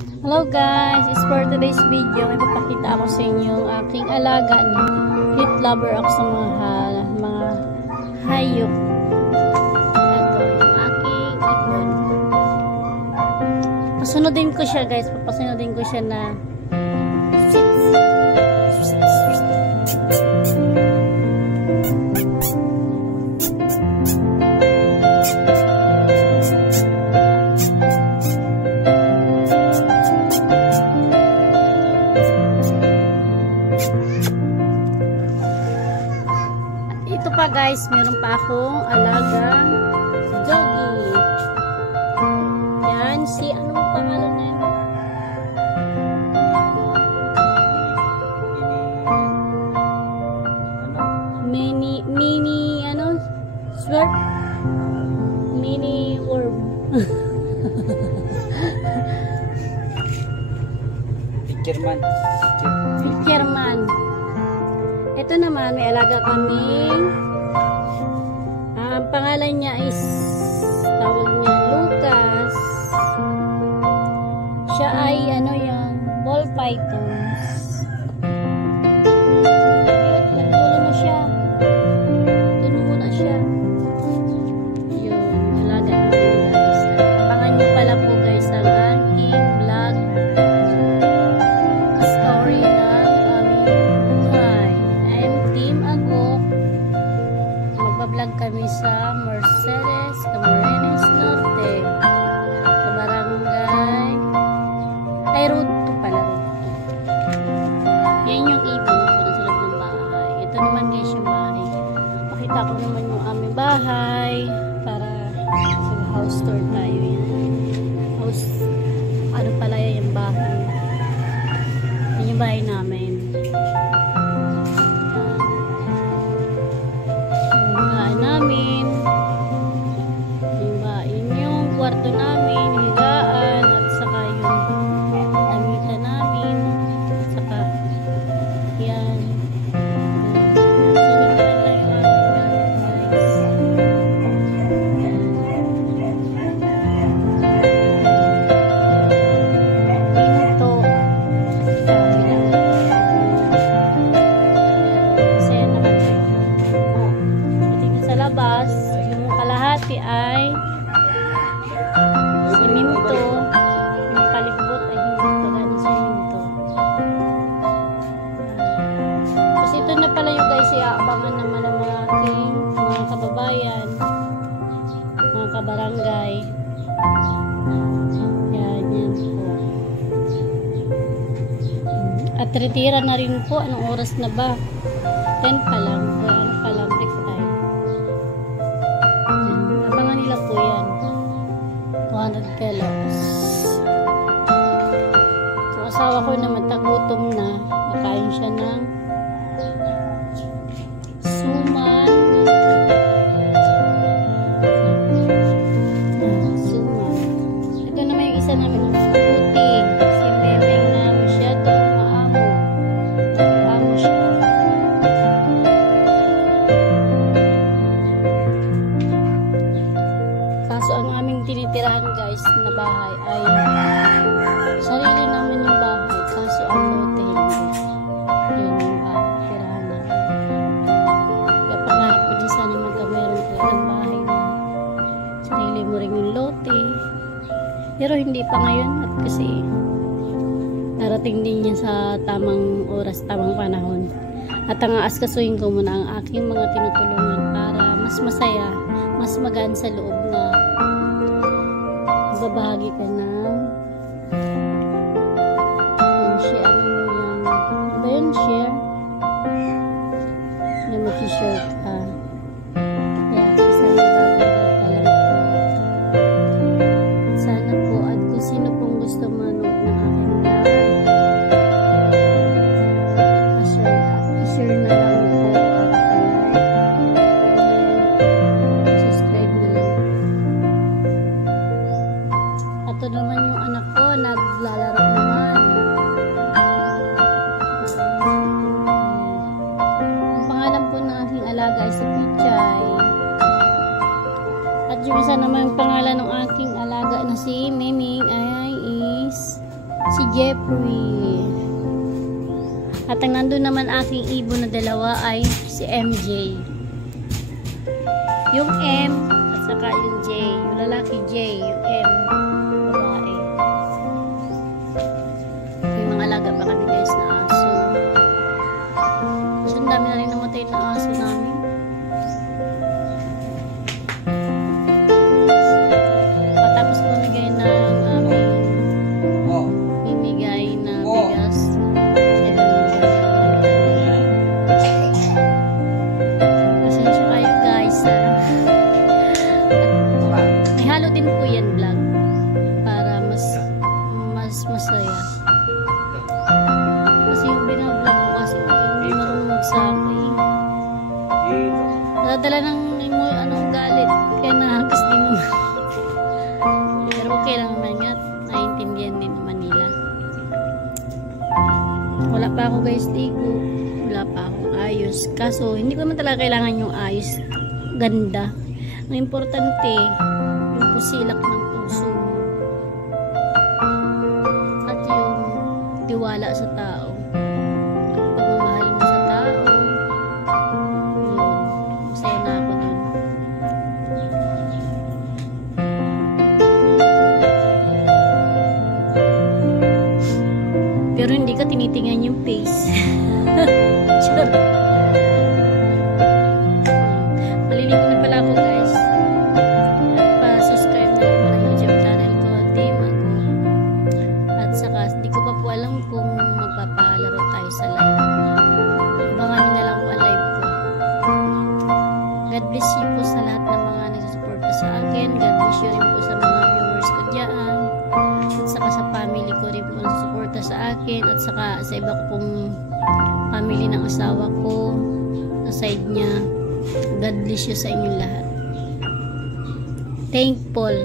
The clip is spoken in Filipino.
Hello guys, it's for today's video. May papakita ako sa inyo yung aking alaga na pet lover ako sa mga hayop. Ito yung aking ibon. Pasunodin ko siya guys, papasunodin ko siya na ito pa guys, meron pa akong alagang doggy. Yan, si anong pangalan na yun? Mini, ano? Swerve? Mini worm. Pickerman. Ito naman, may alaga kaming ang pangalan niya is tawag niya Lucas. Siya ay ano yung ball pythons. Nagdulo na siya. Dulo muna siya. Yun, alaga namin guys. Abangan niyo pala po guys ang aking vlog story ng aming buhay. I'm Team Agok. Magbablog kami sa Mercedes, Camarines Norte, sa barangay ay road to pala. Yan yung ibon ko na sa loob ng bahay. Ito naman guys yung bahay. Pakita ko naman yung aming bahay para sa house tour tayo yan. House, ano pala yung bahay. Yan yung bahay namin. Kwarto namin, higaan, at saka yung damitan namin, at saka yan. Sinigran lang yung aming gamit guys. Pinto. Masaya naman ito. Tingnan sa labas, yung kalahati ay siminto, yung palibot ay hindi pa gano'n siminto. Kasi ito na pala yung guys, iaabangan naman ng mga aking mga kababayan, mga kabarangay. Yan po. At retira na rin po. Anong oras na ba? 10 pa lang. Ano pa lang, break time. Abangan nila po yan. 200 kilos. So, asawa ko naman tagutom na. Nakain siya ng suman. Ito naman yung isa namin puti. Si Memeng na masyadong maamo. Maamo siya. Kaso ang aming tinitirahan guys na bahay ay sarili namin yung bahay, kaso ang lote hindi. Yun yung tirahan namin. Kaya pangarap ko din sana magkameron talagang bahay na sarili mo rin yung lote. Pero hindi pa ngayon at kasi darating din yan sa tamang oras, tamang panahon. At ang aaskasuhin ko muna ang aking mga tinutulungan para mas masaya, mas magaan sa loob na babahagi ka ng share mo yung ba yun, share na mag-share ka kaya isang gagawin ka lang po. Sana po at kung sino pong gusto manood ng aking vlog i-share na lang po at subscribe na lang. Ito naman yung anak ko, naglalaro naman. Ang pangalan po ng aking alaga ay si Pichay. At yung isa naman yung pangalan ng aking alaga na si Memeng ay is Jeffrey. At ang nandun naman aking ibon na dalawa ay si MJ. Yung M at saka yung J. Yung lalaki J, yung M babae. May mga alaga pa kami guys na aso. Kasi ang dami na rin namatay na aso namin. Patapos ko nagay ng aming mimigay na bigas. Pasensya kayo guys. May halo din po yan vlog para mas masaya. Kasi yung binablog ko kasi hindi marunong magsakay. Nadala ng galit. Kaya nakakis din naman. Pero okay lang naman nga. Naiintindihan din naman nila. Wala pa ako guys ligo. Wala pa akong ayos. Kaso hindi ko naman talaga kailangan yung ayos. Ganda. Ang importante yung pusilak ng puso mo. At yung tiwala sa tao. Pagmamahal mo sa tao. Yun. Masaya na ako dun. Pero hindi ka tinitingnan yung face. Charot. Maliligo na pala ako guys. At pa-subscribe na lang pala yung YouTube channel ko. Team ako. At saka, hindi ko pa po alam kung magpapalaro tayo sa live. Abangan nyo na lang po ang live ko. God bless you po sa lahat ng mga nagsusuporta sa akin. God bless you rin po sa mga viewers ko dyan. At saka sa family ko rin po nagsusuporta sa akin. At saka sa iba ko pong family ng asawa ko. Sa side niya. God bless you sa inyong lahat. Thankful.